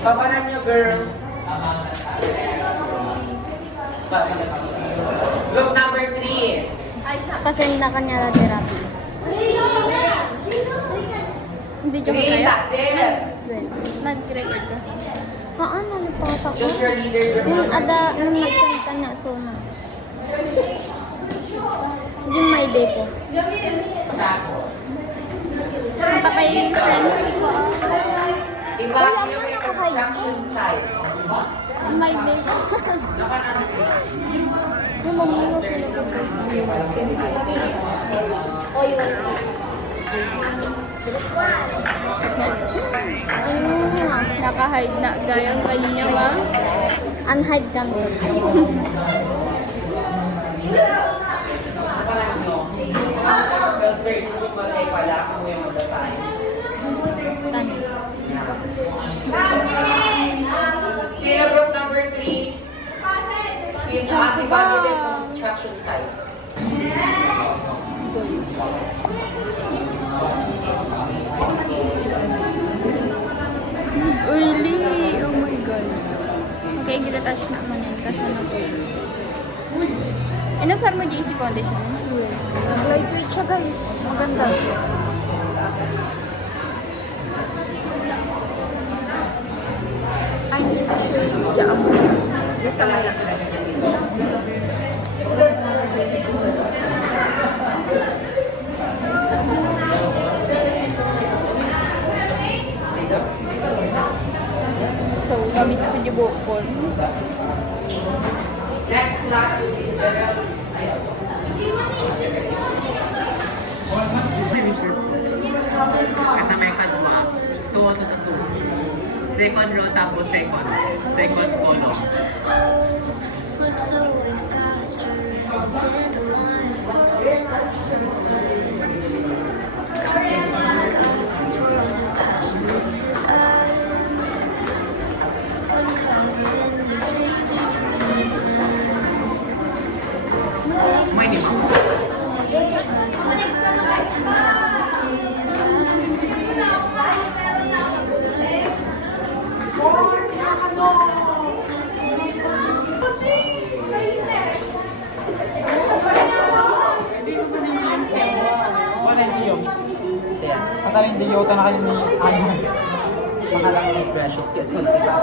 Papanan nyo, girls. Group number 3. Kasi na kanya na therapy. Hindi ko 3, kaya. Takdir. Nag-record ka. Haan, nalipat ako. Choose your leader, group Nung number nung nag-send ka na, so na. Sige, may day po. Paki-sense ko. Iba nyo may construction site. May day po. Yung mamaya sila ko po. O yun. Naka-hide na gayang kanya ba? Unhide ka mo. Wala kung yung madatay. Sino group number 3? Sino ang evaluate construction site? Uli! Oh my God. Okay, gina-touch na man yan. Kasi ano ko. Ino-farm mo JC Foundation? Lightweight siya guys. Maganda. I need to show you the gusto mo lang. So, namiss ko yung bukod. Next class will be general. Kata may kadwa. Tuwa to tattoo. Second row tapos second column. Slips away faster than the line of so His swirls of passion in his eyes, uncovering the dreams and dreams. May lima. He tries to Kata yung Diyota na kayo ni ano. Mahalang may precious kasi diba?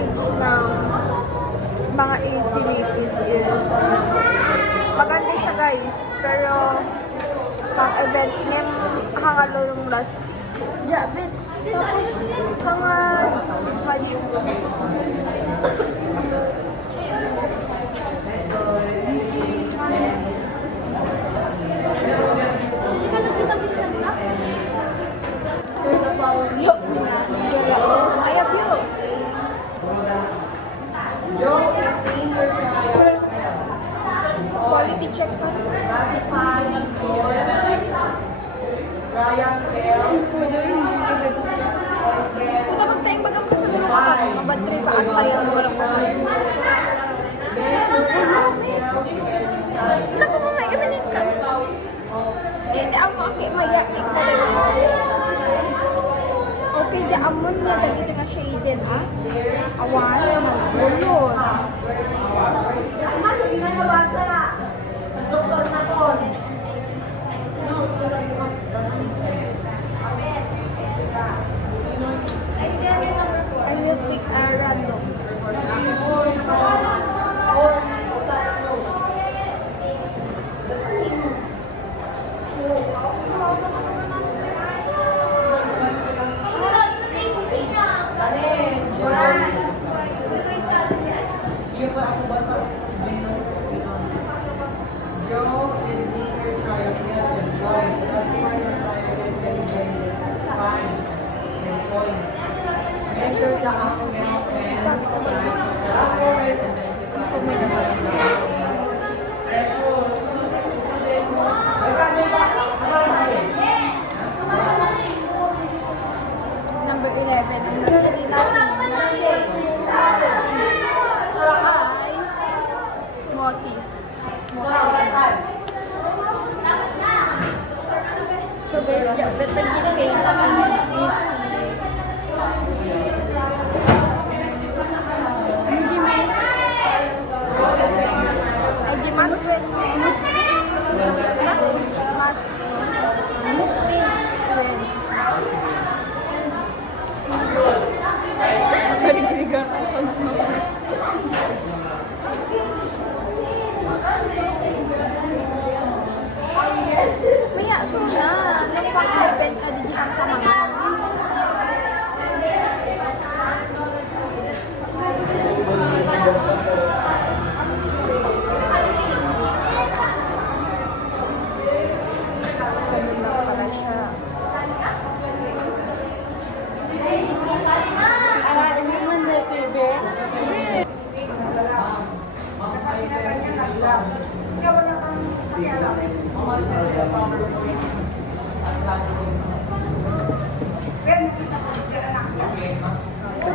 advantage ng mga AC nipis is maganda siya guys, pero pang event niya hangalong last jabit. Tapos hangad smudge mo. Yo, ayap yo. Quality check pa. Puta magtayong bagang pa sa mga kapatid. Mabad trip pa. Antayan mo lang mga. Wala pa mga imanin ka. Ang mga kimayakin ka rin. Okay, di amon niya dali ka shaded ha. Awan naman gulon. Ano ginabasa? Doktor na po. I will pick a random. Measure the abdominal Number 11. Ang nagdali natin na ay motif. So guys, better the shade is Maya, so na. Nagpaka-event na di ang kamang.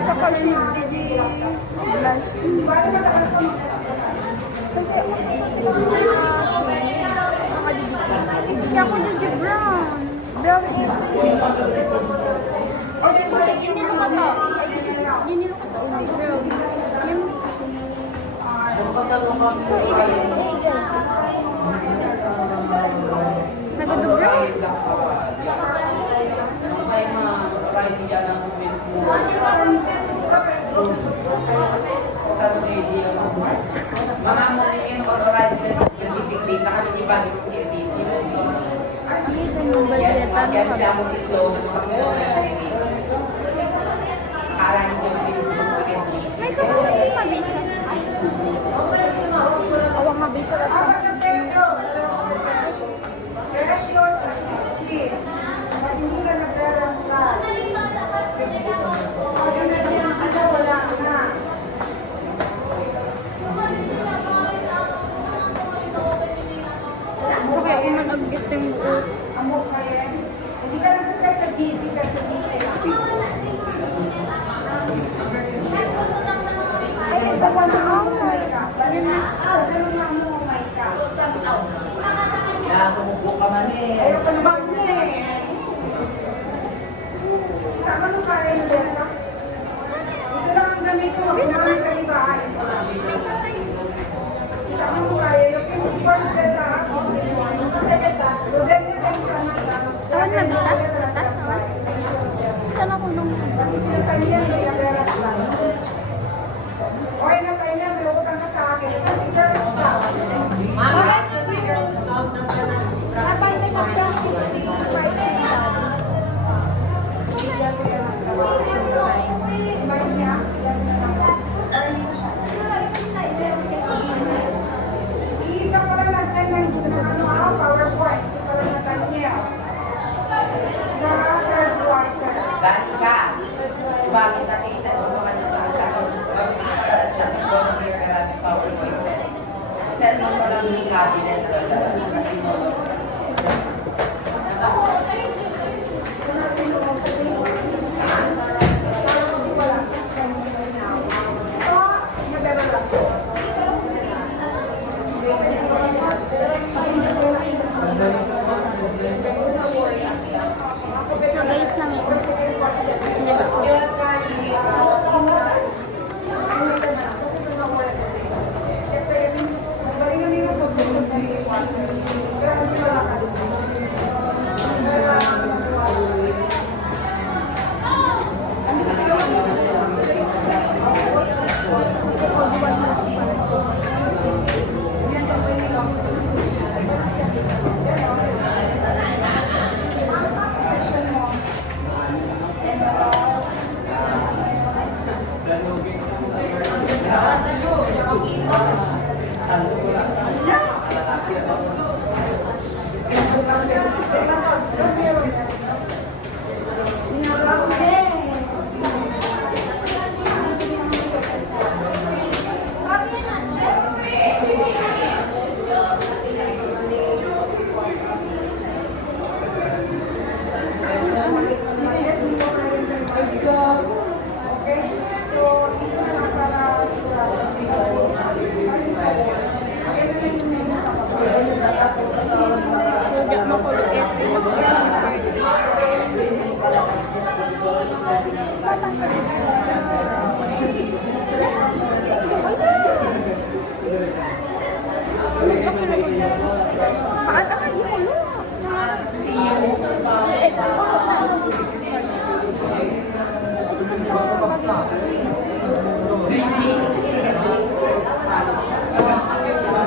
Sa kasi di blush. Kasi kaya ako di brown. Brown is yun nilo ka to. Yun nilo ka to. Brown. So it is legal. Nagado brown. Mga mo rin yung authorized na specific data kasi di ba yung dito. Dito yung balita Kaya ng siya mo dito kasi akala niyo yung may kapatid din mabisa. Awang mabisa ka pa. Hindi ka nagdarangka. Wala na. So kaya kung managit yung buot. Amo pa yan. Hindi ka nagdarangka sa GC ka sa GC. Ay, ito sa naaway. Sa mga umay ka. kaya sumubo ka man eh. Ayoko naman eh. Tama nung kaya yung delta. Ito lang ang gamit ko. Huwag naman kalibahan. Tama nung kaya yung first delta. Sa delta. Lugar na tayo ka na. Awan mabisa? Saan ako nung? Yung kanya yung delta. Dahil ka, bakit natin isa mo naman yung siya ng volunteer ka natin PowerPoint. Send mo pa lang yung cabinet natin mo. Nagalis lang yun.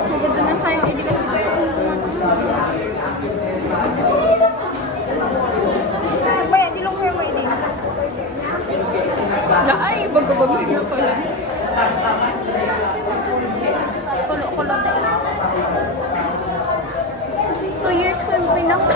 Maganda na sayang, hindi ka Bayan, di lang hair mo ini. ay, bago-bago niya pala. Kulo-kulo tayo. 2 years ko yung pinaka.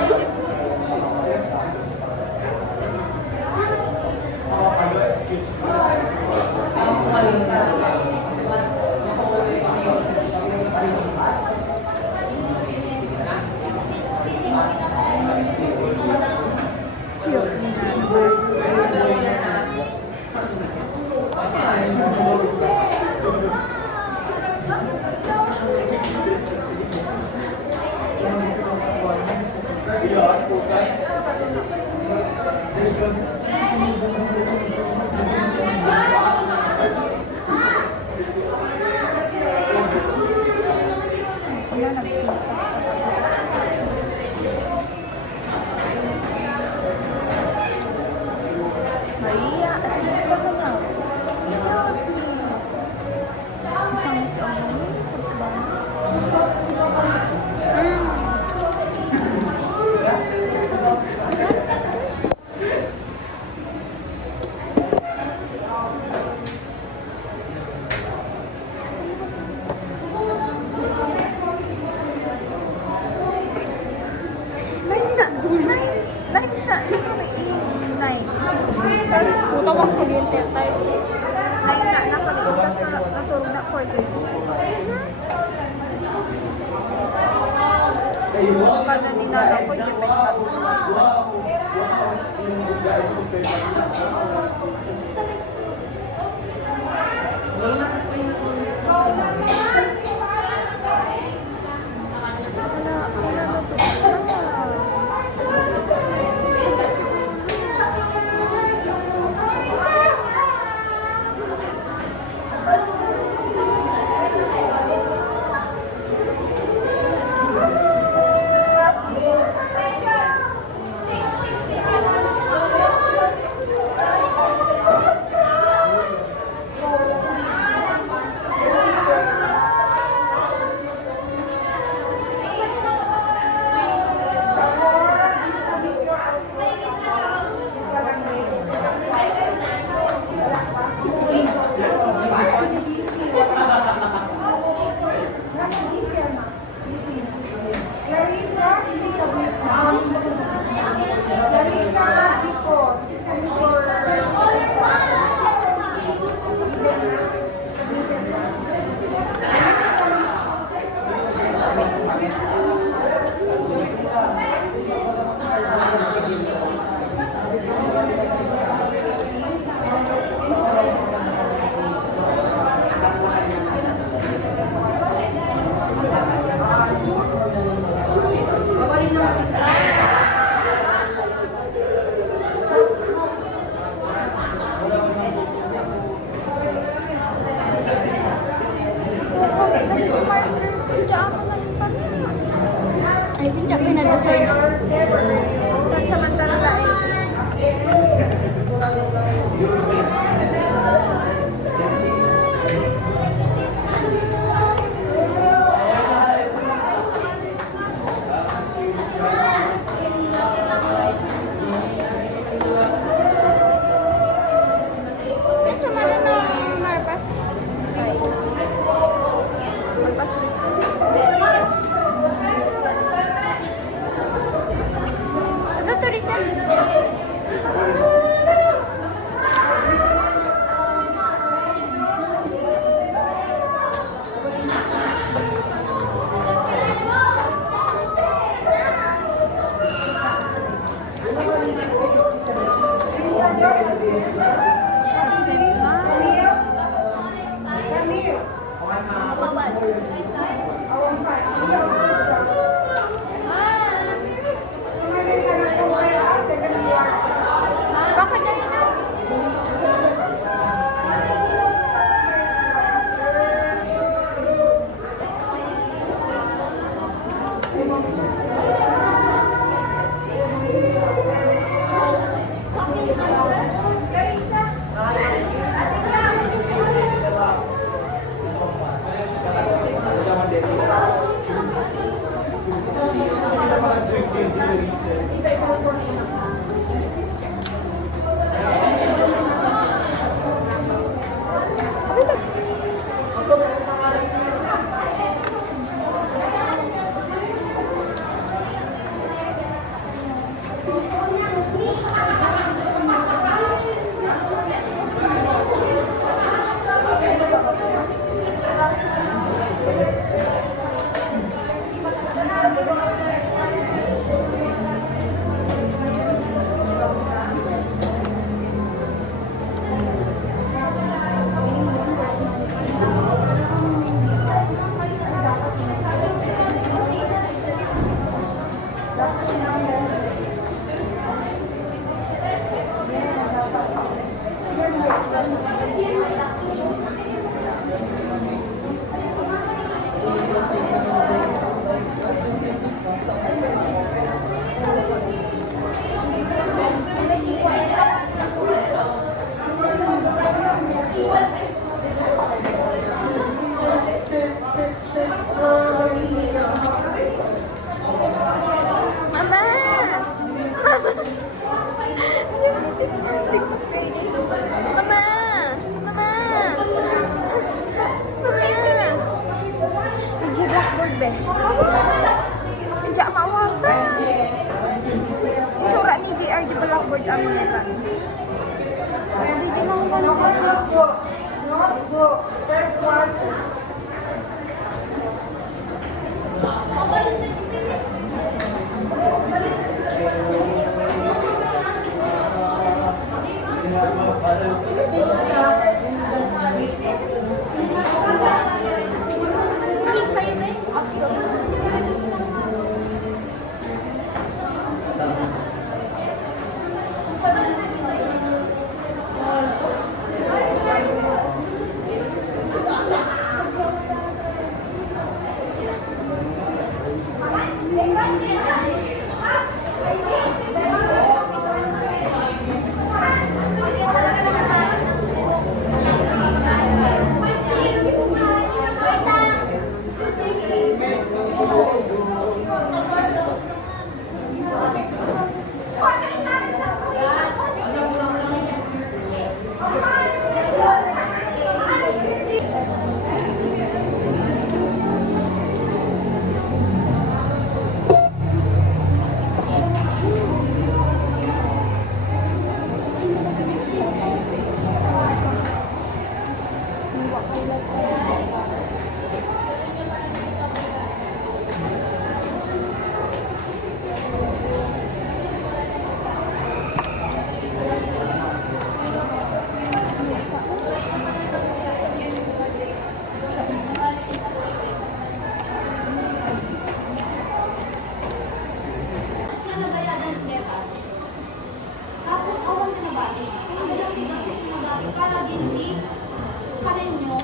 Maria, at least sa kanya. Puta kang kuryente tayo. Natulog na 4:30. Kapag naninala ko, yung Bakit ganyan na? Mama! Mama! Mama! Hindi blackboard ba? Hindi mawala. Sura ni VR di blackboard ang nila. Notebook. Third quarter. Tapos awan na nabalik. Ang dalawa kasi nabalik para hindi pa rin nyo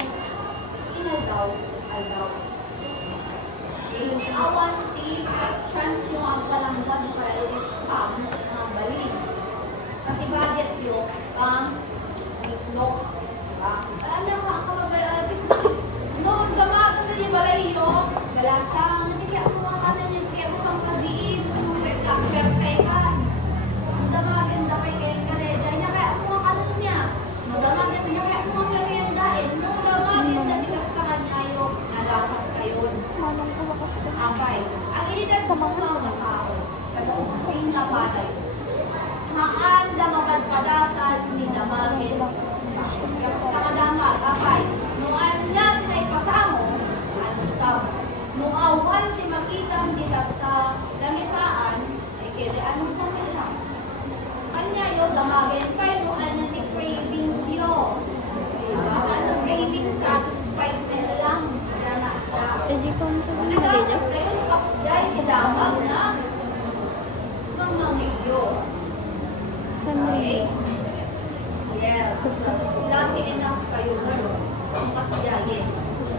Lucky enough kayo ano, ang kasiyahin.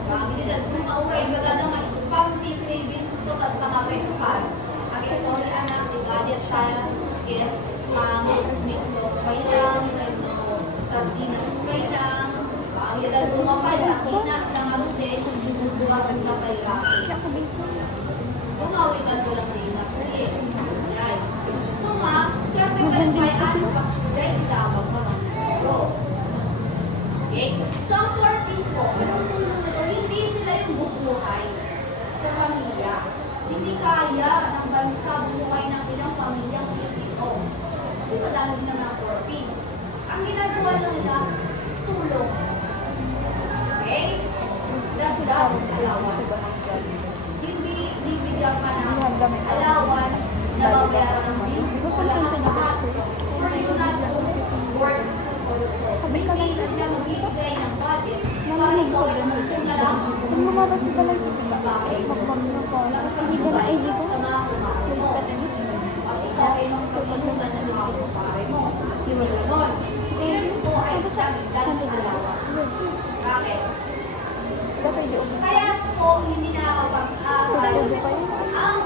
Ang edad kung mauray baga na nga spam di cravings to at pangarehan. Ang sorry anak, ibadit tayo get ang ito may lang, sardinas spray lang. Ang edad kumapay, sardinas na marute, buwakan ka kay Lucky. Umawi ka ko lang din na yes. Right. So ma, syempre ka may ano pa spray lamang naman. Okay? So ang four-piece po, anong tulong nito? Hindi sila yung bubuhay sa pamilya. Hindi kaya ng bansa buhay ng ilang pamilyang Pilipino. Kasi madami din naman ang four-piece. Ang ginagawa lang nila, tulong. Okay? Dagdag allowance. Hindi bibigyan ka ng allowance na babayaran ng bills. Wala kang lahat. For you not to work also. Hindi sila magbibigay ng budget para ikaw ay kung na lang Kung lumabas ba lang ito, bakit? magpamilya ko. Hindi ka na ID ko. Sa mga kumari mo. At ikaw ay magpapagulungan ng mga kumari mo. Ganon. Ito ay dagdag allowance. Bakit? Kaya po hindi nakakapag-aaral ang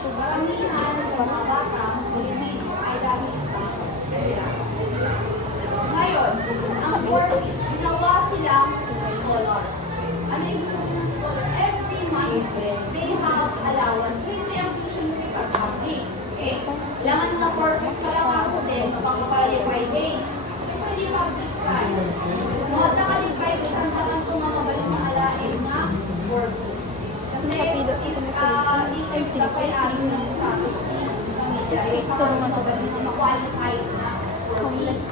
karamihan sa mga bata Pilipino ay dahil sa pera. Ngayon, ang workers, ginawa silang scholar. Ano yung gusto ng scholar? Every month, they have allowance. Hindi ang tuition fee pag-happy. Okay? Kailangan ng workers ka lang ako din, mapapakali private. Pwede public private. Nakali private ang tagang itong mga balik na alain na workers. Kasi if kapayaan ng status ni pamilya, ay qualified na workers.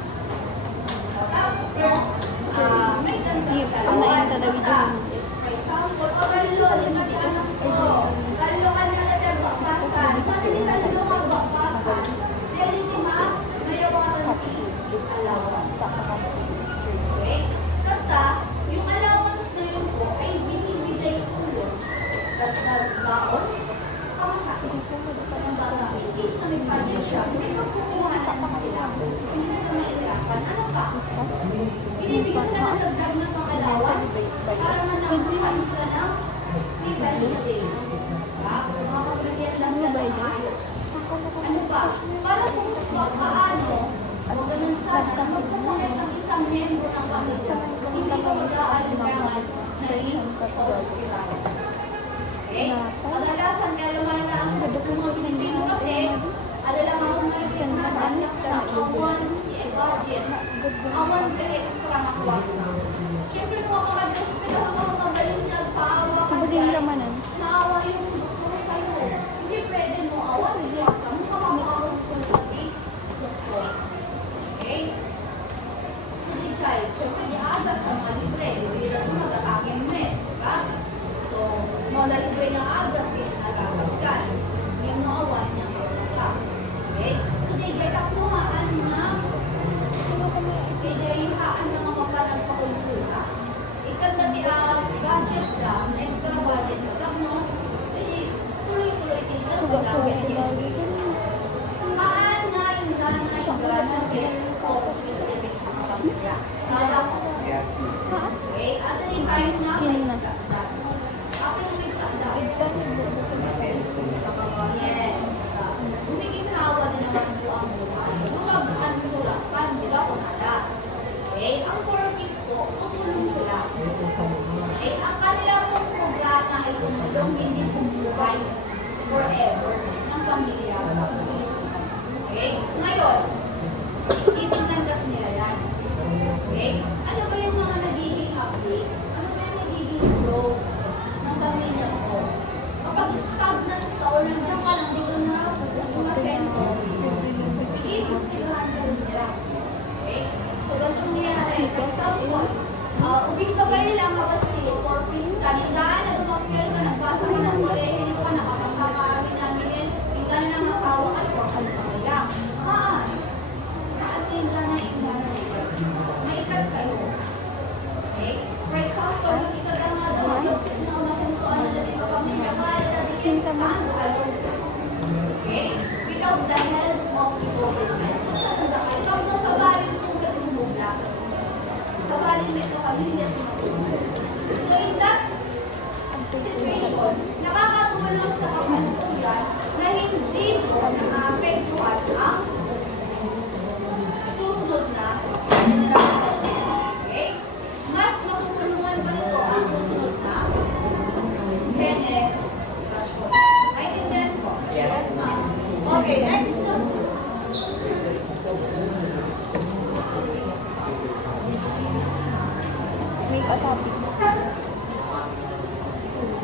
May ganda for example, o lalo, lima di anak ko. Lalo ka na natin bakbasan. Bakit di lalo ka bakbasan? Dahil di ma, may warranty. Allowance. Okay? Kata, yung allowance na yun po ay binibigay tulong. Dagdag baon, kamasakit. Ang bata, in case na may budget siya, may pagkukuhaan sila. Hindi sila mairapan. Ano pa? Binibigyan na ng dagdag ng pang-allowance para manabuhan sila ng privilege day. Makapaglagian lang sila ng ayos. Ano ba? Para kung paano, o ganun sana, magpasakit ang isang membro ng pamilya, hindi ko mag-aalangan na i-hospital. Okay? Kadalasan kayo malala ang Pilipino kasi alalaman kung may pinagdadak na awan ni budget, awan ka extra na kwak. Siyempre kung ako mag-hospital, ako magaling niya, paawa ka dyan, maawa yung doktor sa'yo. Hindi pwede mo awan, kwak ka, makakawag sa lagi. Okay? So decide, siyempre iagas ang malibre, hindi na ito mag-atagin mo eh, diba? So, nalibre ng agas, hindi nagasagkan. Yung naawan niya, okay? So, di kaya kapuhaan na kaya na mga panagpakonsulta. Ikanda di budget lang, extra budget lang, no? Jadi, tuloy-tuloy din lang. Kaan nga yung gana din for specific sa mga pamilya. Kala ko. Okay? At yung kahit nga may dagdag. Ako yung may dagdag. Yes. Umiginhawa din naman po ang buhay. Mabaghan sulakan, di ba kung nada? Okay? Ang four-piece po, tutulong sila. Okay? Ang kanilang pong programa ay tumulong, hindi buhay forever ng pamilya. Okay? Ngayon, titignan kasi nila yan. Okay? Ano ba yung mga nagiging update? Ano ba yung nagiging flow ng pamilya ko? Kapag stagnant ka o nandiyan ka lang, di ko na umasenso, i-gustilahan ka nila. Okay? So, ganito nangyayari. For example, ubing ka ba lang kasi for piece ka, nila na dumakil ka, nagbasa ka na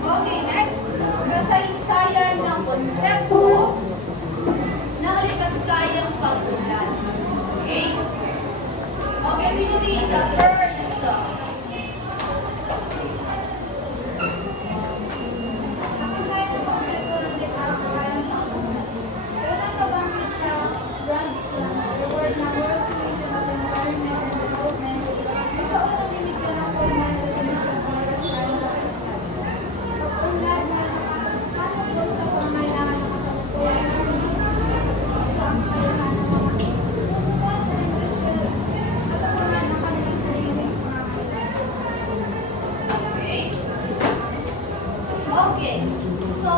Okay, next. Kasaysayan ng konsepto ng likas-kayang pag-unlad. Okay? Okay, we will read the first. Okay. Okay. So,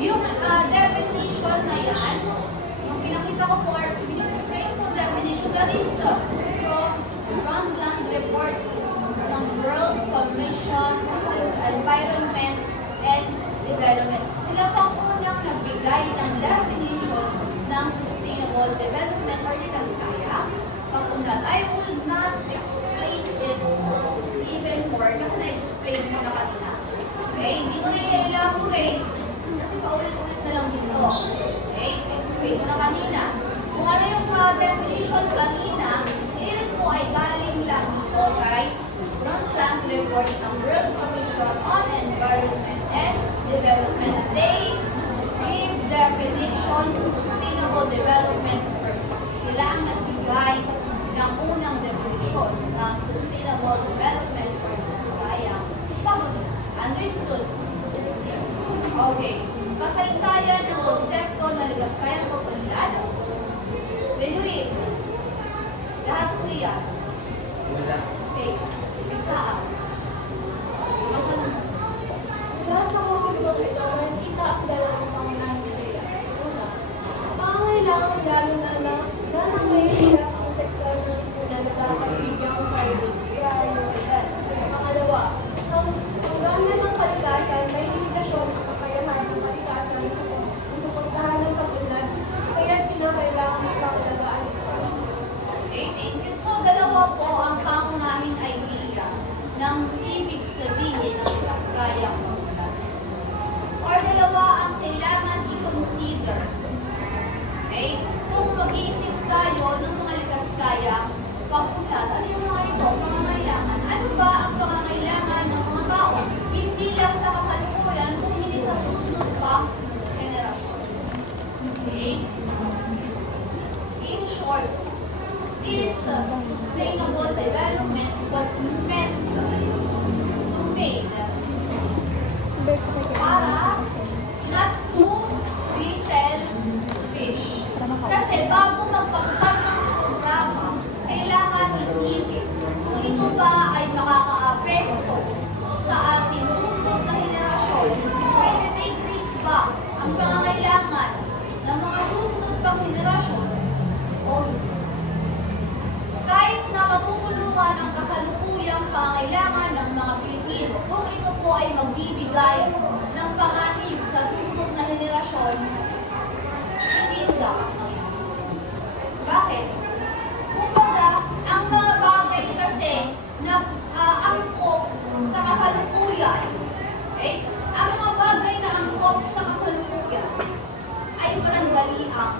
yung definition na yan, yung pinakita ko for, explain ko definition, that is from Brundtland Report ng World Commission on the Environment and Development. Sila po ang unang nagbigay ng definition ng sustainable development or likas-kaya pag-unlad. I will not explain it even more kasi na-explain mo na kanina. Okay? Hindi ko na i-elaborate kasi paulit-ulit na lang dito. Okay? Explain mo na kanina. Kung ano yung definition kanina, yun po ay galing lang dito kay Brundtland Report ng World Commission on Environment and Development. They give definition to sustainable development purpose. Sila ang nagbigay ng unang definition ng sustainable development purpose. Kaya, understood? Okay. Kasaysayan ng konsepto na likas-kayang pag-unlad. Then you read. Lahat po yan. Wala. Okay. Exam. Sa mundo ito, nakikita ang dalawang pangunahing ideya. Una, pangangailangan lalo na mahihirap ang sektor ng punan na dapat bigyang prioridad. Pangalawa, ang gana ng kalikasan may limitasyon ang kakayahan ng kalikasan sa suportahan ng pag-unlad, kaya kinakailangan ng pangalagaan ito. Okay, thank you. So, dalawa po ang pangunahing idea ng ibig sabihin ng likas-kayang pag-unlad. Or dalawa ang kailangan i-consider. Okay? Kung mag-iisip tayo ng mga likas-kaya pag-unlad, ano yung mga ito? Pangangailangan. Ano ba ang pangangailangan ng mga tao? Hindi lang sa kasalukuyan, kung hindi sa susunod pang generasyon. Okay? In short, this sustainable development was meant to make para not to be selfish. Kasi bago magpagpag ng programa, kailangan isipin kung ito ba ay makakaapekto sa ating susunod na henerasyon. Pwede take risk ba ang pangangailangan ng mga susunod pang henerasyon o kahit na matutulungan ang kasalukuyang pangangailangan ng mga Pilipino, kung ito po ay magbibigay ng panganib sa susunod na henerasyon, hindi dapat. Bakit? Kumbaga, ang mga bagay kasi na angkop sa kasalukuyan, okay? Ang mga bagay na angkop sa kasalukuyan ay pananggali ang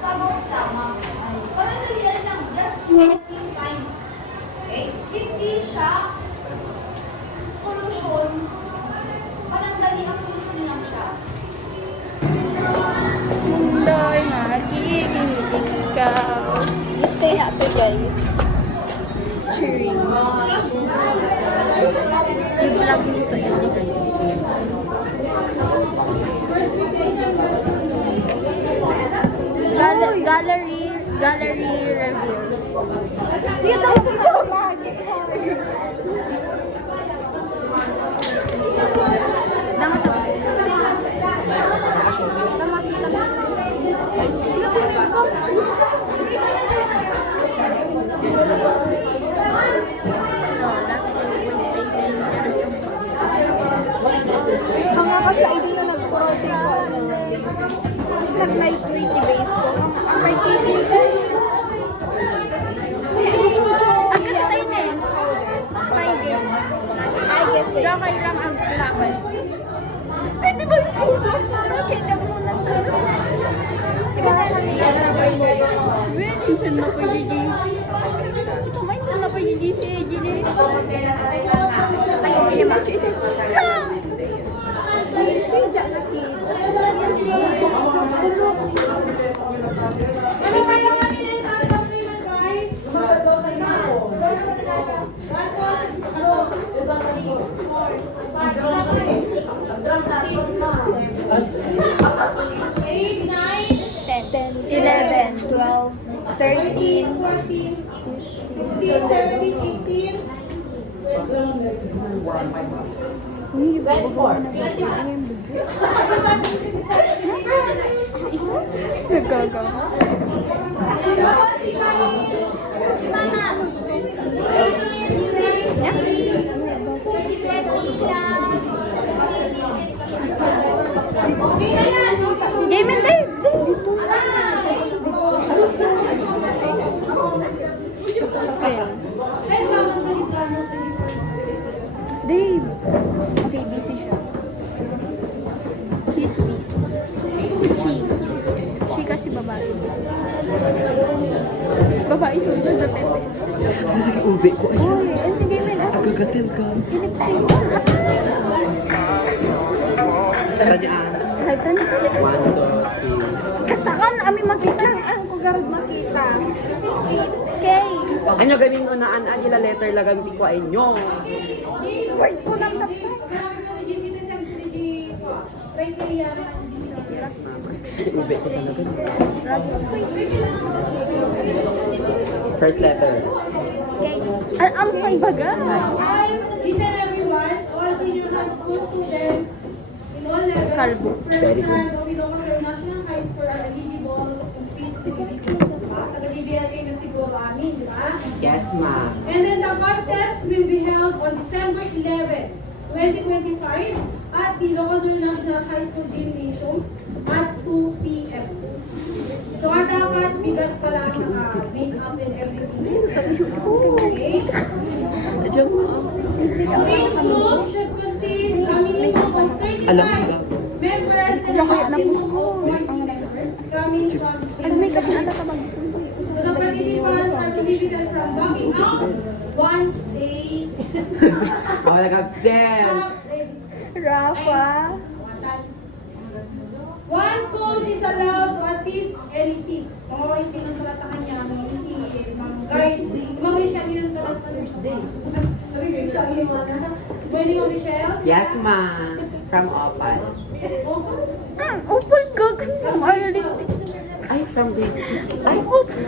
sabot tama. Panangalian lang, just working time. Okay? Hindi siya solusyon. Pananggali ang solusyon lang siya. Mundo'y magiging ikaw. Stay happy, guys. Cheering. Yung vlog nito yun. Gallery review. Dito lagi. Damat ako. Mga kasi hindi na nag-profit ko ng base. Tapos nag-lightweight base ko. Ang lightweight ko. Gamay lang ang laban. Pwede ba yung ulo? Nakita mo na to. Wait, minsan na pa yung GC. Minsan na pa yung GC, Gini. Tayo siya mag-edit. Ano kaya kanina yung tatapin guys? Eight, nine, 10, 11, 12, 13. 14, 16, 17, 18. Uy, bago na ba? Ano yung bigay? Nagagawa. Game and Dave! Dito. Kaya. Dave! Okay, busy siya. He's busy. She kasi babae. Babae sunod na pepe. Sige, ube ko. Uy, and game and Agagatil ka. Ilipsing ko. Tanyaan. Haltan. 1, 2, Kasakan, ami makita. Ang kugarod makita. Okay. 3. Ano gamin unaan adila letter lagang tikwa inyo. Word ko lang dapat. Ube ko talaga. First letter. Ang may baga. Listen everyone, all senior high school students in all levels Kalbo. Very good. of Ilocos National High School are eligible to compete in the Taga-DBLA na siguro amin, di ba? Yes, ma. And then the contest will be held on December 11, 2025 at the Ilocos National High School Gymnasium at 2 p.m. So, dapat bigat pa lang make-up and everything. Okay? Adyan mo. So each group should consist a minimum of 35 Alam mo ba? members and a maximum of 40 members coming from the Ano may kapinala ka bang So the participants are prohibited from walking out once they Ako nag-absent. have registered. Rafa. One coach is allowed to assist any team. So mga sinong kalatakan niya, may guide, mga Michelle yung kalatakan Thursday. Sabi sa iyo, Pwede mo, Michelle? Yes, ma. From Opal. Upal ka. Kung Arlene. Ay, from grade. Ay, upal.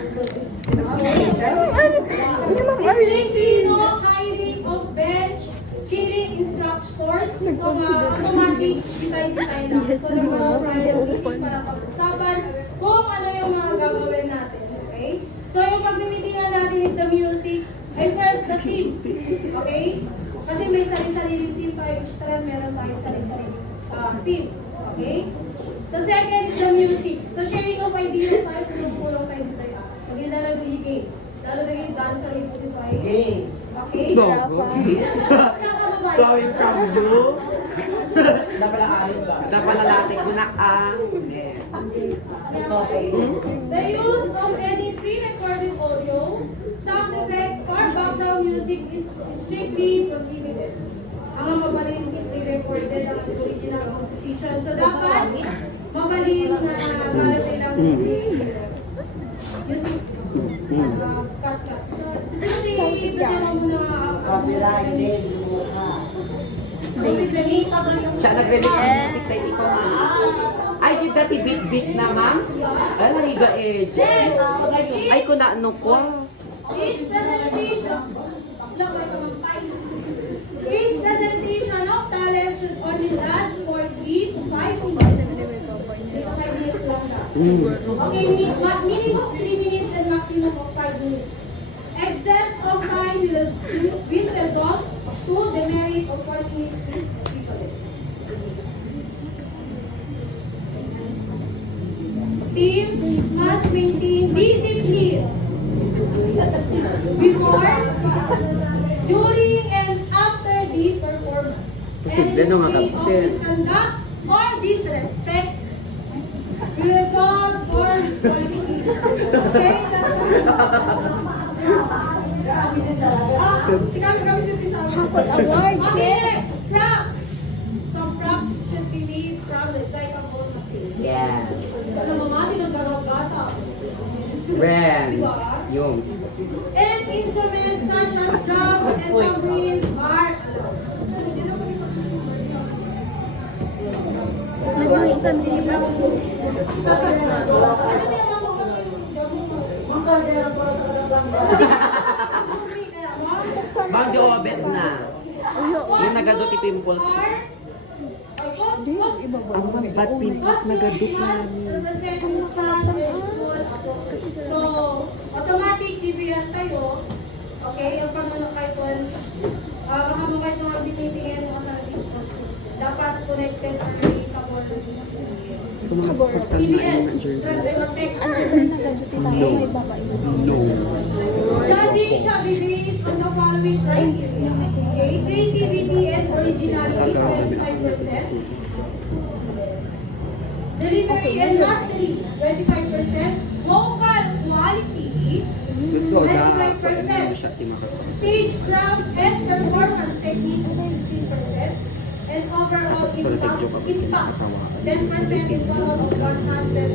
Hindi mo Arlene. Filipino hiring of bench cheating instructors. So, automatic sitay-sitay lang. Yes, So, the mga ma'am. priority Open. para pag-usapan kung ano yung mga gagawin natin. Okay? So, yung pag-meetingan natin is the music. And first, the team. Okay? Kasi may sarili-sariling team tayo. Each trend meron tayo sarili-sariling team. Okay? So, second is the music. So, sharing of ideas tayo. Tulong-tulong tayo dito. Pag-ilalagay yung games. Lalo na yung dancer is dito ay okay? No. Flowing from you. Napalalate ko na ang. Okay. The use of any pre-recorded audio, sound effects, or background music is strictly prohibited. Ang mabalin hindi pre-recorded ang original composition. So dapat mabalin na galatay lang music. Cut. So ito muna copyrighted. Siya nag-release ng music tayo ikaw, ma'am. Ay, did that beat na, ma'am? Ay, nahiga edge. Ay, kung naano ko. Each presentation of talent should only last for 3 to 5 minutes. 3 to 5 minutes lang siya. Okay, minimum 3 minutes and maximum of 5 minutes. Excess of time will result to the merit of 40 minutes is equivalent. Teams must maintain discipline before, during, and after the performance. Tignan mo, mga any kapatid. misconduct or disrespect, result or disqualification. Okay? Si kami dito sa Award. Okay, next. Props. Some props should be made from recyclable materials. Yeah. Ano mga tinagdarong bata? Brand. Yung. And instruments such as drums and tambourines are Nag-iisang libro. Ma'am, Joabet na. Yung nagaduti pimples. Ang mga bad pimples nagaduti namin. So, automatic DBL tayo. Okay, ang pamano kahit baka mo kahit nung mag-meeting yung kasalating post. Dapat connected ang cable. Kung mga portal na DBL, yun ng journal. Transdemotech. No. Judging shall be based on the following criteria. Okay, creativity and originality 25%. Delivery and mastery 25%. Vocal quality Gusto na. 25%. Stage craft and performance technique 15%. And overall impact 10% in total of 100.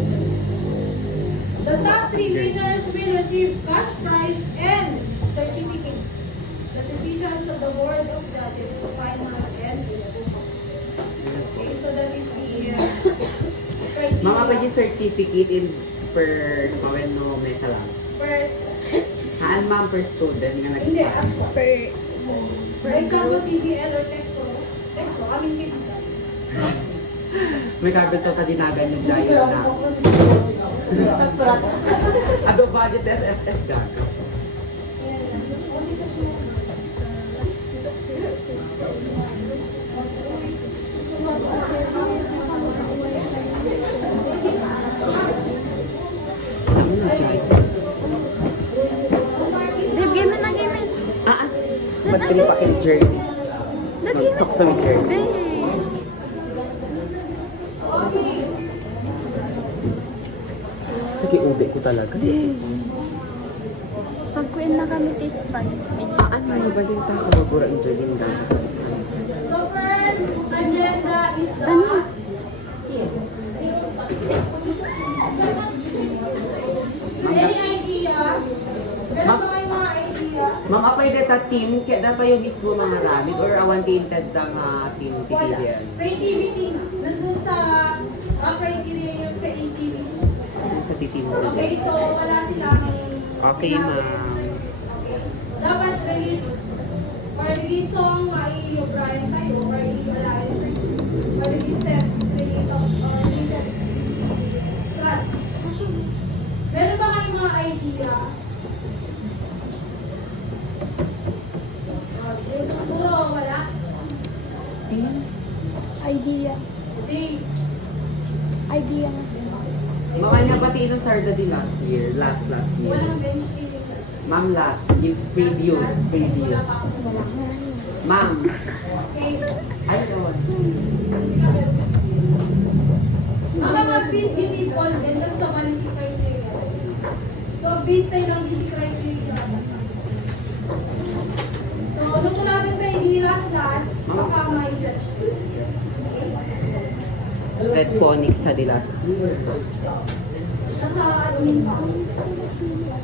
The top 3 winners will receive cash prize and certificates. The decisions of the board of judges will final and okay, so that is the criteria. Mga pa yung certificate in per kawin no may salam. First, Haan ma'am per student nga hindi, nag-exam. for example, PBL or texto, I mean, May kabel to kadinagan yung dayo na. Ado budget SSS ka. Babe, game na game. Ba't pinipakin jersey? Mag-talk to me jersey. Sige, ube ko talaga. Pag-queen na kami tispan. Ano yung ba yung tako magura yung jersey ng dagat? so first agenda is the any idea? Meron ba kayong mga idea? Ma'am, apay data team, kaya dapat yung mismo mga ramid or awan tinted ng team Wala. titidian. Creativity. Nandun sa criteria yung creativity. Ano sa titim mo? Okay, so wala silang Okay, ma'am. dapat release song, i-Brian tayo, or i-Alain. Release steps is really related strat. Meron ba kayong mga idea? Siguro wala. Idea. Dave. Idea. Mga niya pati ito sarda din last year. Last year. Walang bench feeling. Ma'am, last. Yung previous. Ma'am. Okay. Ayun. Ang mga bis hindi all din lang sa quality criteria. So, bis tayo lang hindi criteria. So, nung natin ba hindi last, baka may judge. Red Phoenix sa di last year. Nasa admin pa.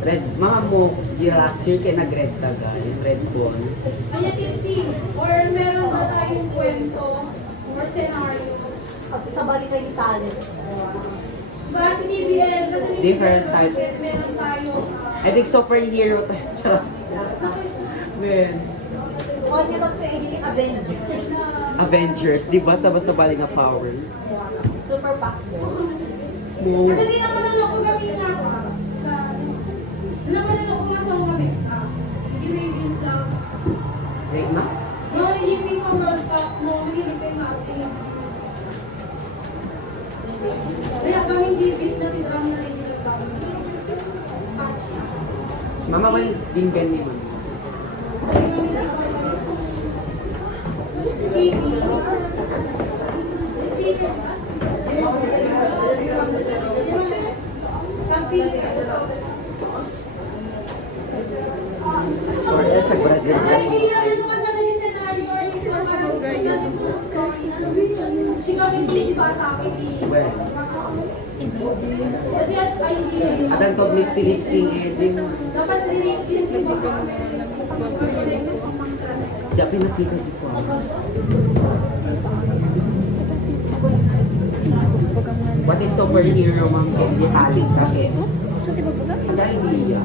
Red, mga mo, di last year kaya nag-red taga. Yung red phone. Kanya team or meron ba tayong kwento or scenario? Sa balik kayo ni talent. Bakit DBL? Kasi Different types. Meron tayong I think superhero tayo. Charot. Man. Huwag niyo nagkainin yung Avengers. Avengers, di ba? Basta balik na powers. Super pack. No. At hindi naman ano ko gawin nga ako. Hindi naman ano ko nga sa mga kami. Hindi may win club. Right, ma? No, hindi may pa World Cup. No, hindi kayo ma-acting. Kaya kami GB na tinram na rin yung nagkakaroon. Patch. Mama, wala din ganyan, ma'am. TV. hindi natin ito kasi na scenario or information natin ito story. Sigaw hindi bata, hindi. Yes, idea. Akan to mixing edging. Dapat relate din ito. Diya pinakita dito. What is superhero, ma'am? Hindi halik kasi. Ang idea.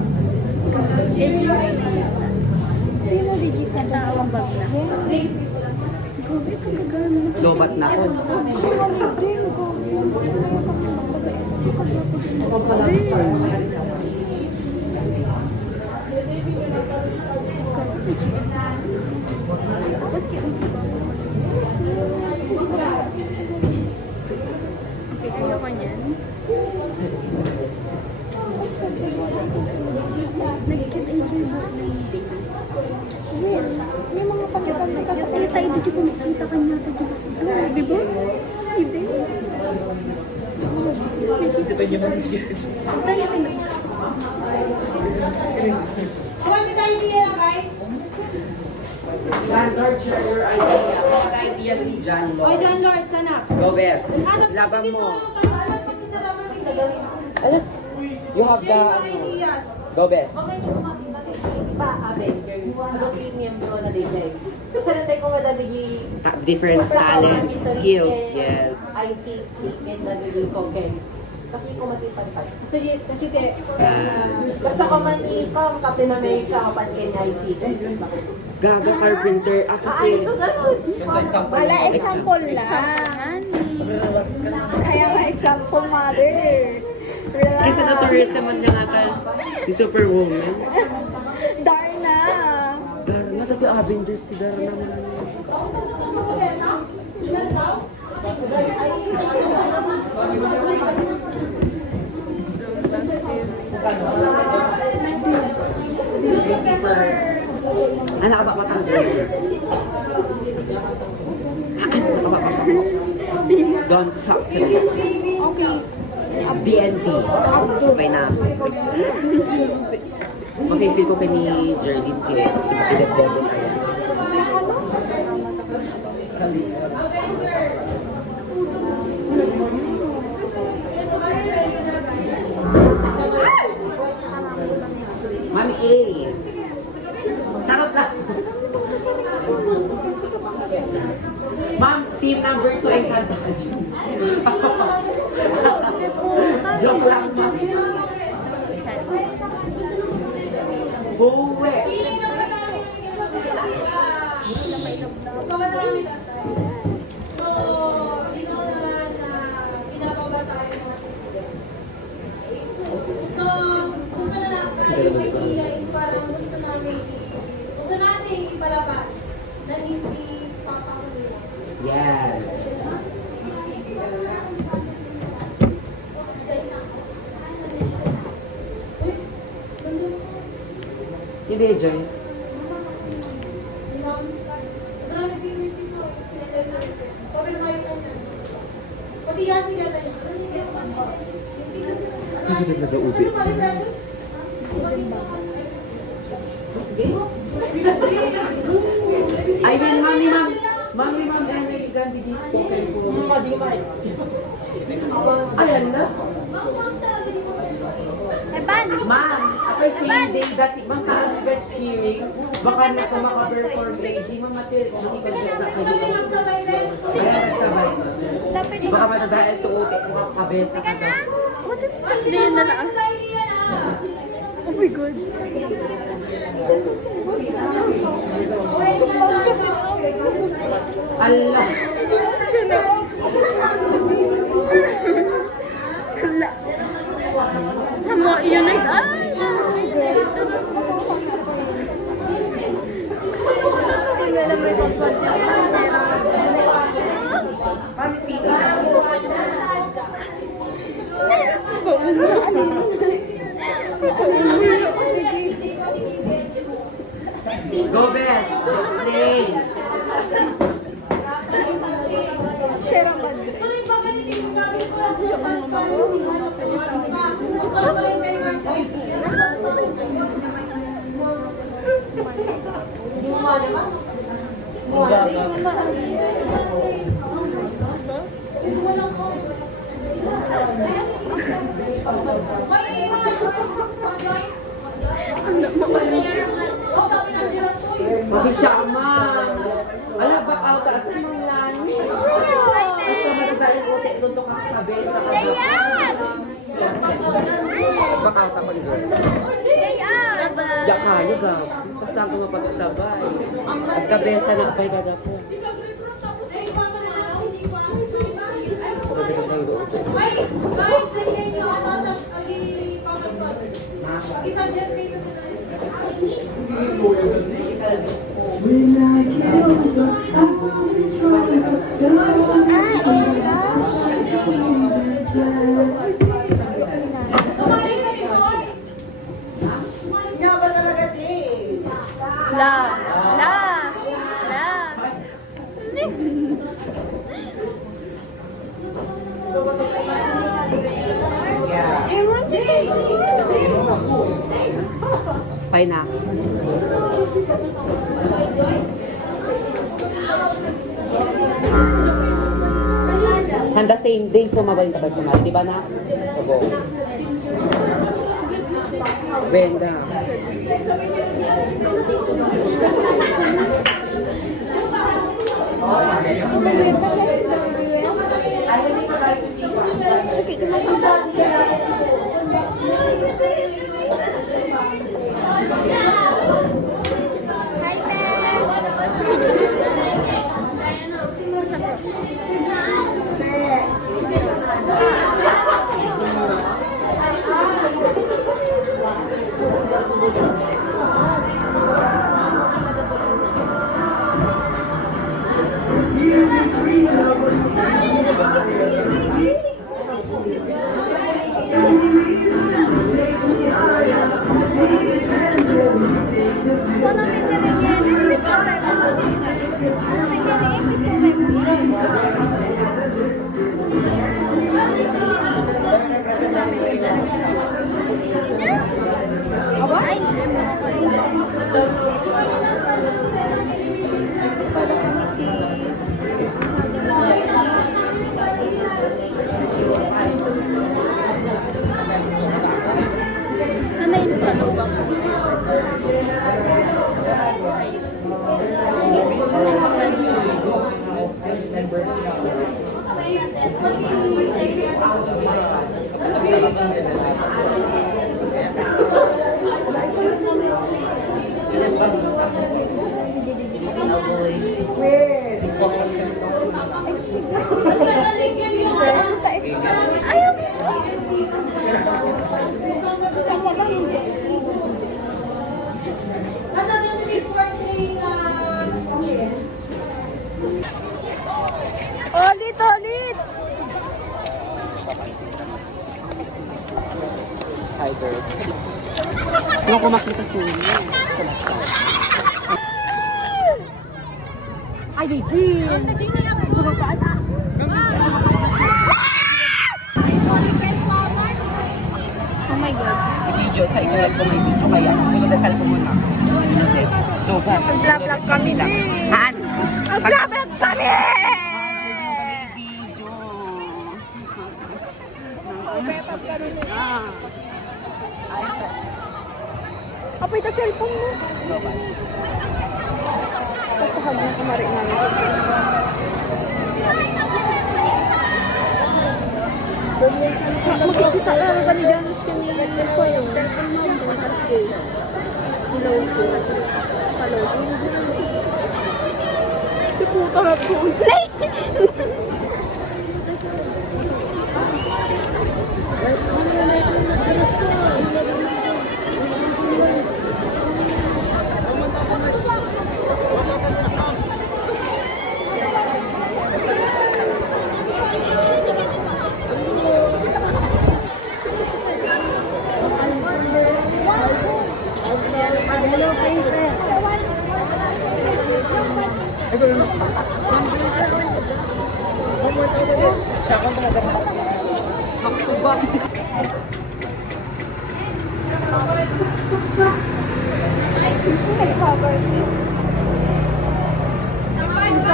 Sino di katawang bagla? Gobi ka gagana. Lobat na ako. Okay, ayoko niyan. Nagkita yung book na hindi. Well, may mga pagkakanta kasi tayo dito kung nakita ka niya dito. Ano, di ba? Hindi. Ito ba yung mga siya? Tayo na. What is the idea, guys? Landlord, share your idea. What idea ni John O, Lord? John Lord, sana. Go best. Labang mo. You have the... Ideas. Go best. Different talent, skills, yes. Kasi basta ko man ikaw, Captain America, kapan kanya ICT. Gaga carpenter. Kasi... Wala, example lang. Kaya nga example, mother. Kasi na tourist naman niya nga si Superwoman. Darna. Darna, kasi Avengers si Darna naman. Nakabakbatang girl. Nakabakbatang. Don't talk to me. Okay. DNT. May na. Mag-isip ko kay ni Jerlyn kay Pinag-debit ko. Mami A. Charot lang. Ma'am, team number 2 ay kanta. Joke lang, ma'am. Buwe. So, dito naman na pinapaba tayo mga So, gusto na natin yung idea is parang gusto natin ipalabas na hindi papakulit. Yes. Hindi, Joy. Pati yan si Gata yun. Hindi na daw ubi. I mean, mami, may ganti di spoken po. Ayan na. Ma'am, ako same day dati, ma'am, ka-albert cheering. Baka na sa maka-perform crazy, ma'am, makikita siya na kayo. Magsabay best. Kaya nagsabay. Baka matadaan ito uti, makakabesa ka na. What is this? Hindi na lang. Ano idea na? Oh my God. Allah. Wala. Tama, yun ay... Ay! Go best. Explain. Share ang bag. Tuloy ba ganito yung gamit ko lang yung transparency ano ko, di ba? Ito ko lang kayo ng idea. Mabisama. Alam ba ako taas sa mga nani? Gusto mo na dahil utik doon ka kabesa ka. Baka ako tapon doon. Diyak kayo gab. Basta ako nga pagstabay. At kabesa na pa'y gagapo. Guys, lagyan nyo ano sa i-suggest kayo to Sumali ka rin, Toy! La. La. La. Ewan dito. Pay na. Handa same day sumabay ka ba sumali, di ba na? Ogo. Benda. Ulit, ulit. Hi girls. Yung ko makita ko yun. Sa nasa. Ay, baby. Oh my God. I-video sa inyo lang kung may video kaya. Tulad sa cellphone muna. Hindi. Lobat. Mag-vlog kami din. Haan? Mag-vlog kami! Video. Apoy ka cellphone mo. Lobat. Basta hag na kumari namin. Makikita lang ba ni Janice kami ko yung kasi hello po. Hello. Iputa na po.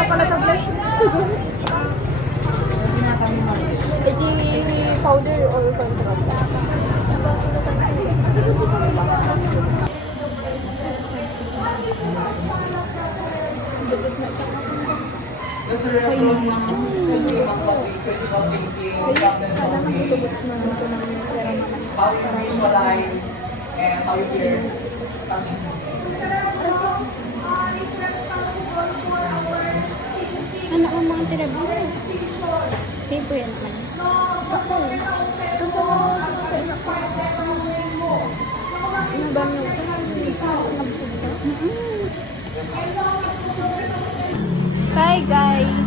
pala sa blush. Siguro. Eh di powder or control. How you visualize and how you hear something. Ano ang mga tinabi? Save ko yan naman. Ako. Kasi ano ba nyo? Bye guys!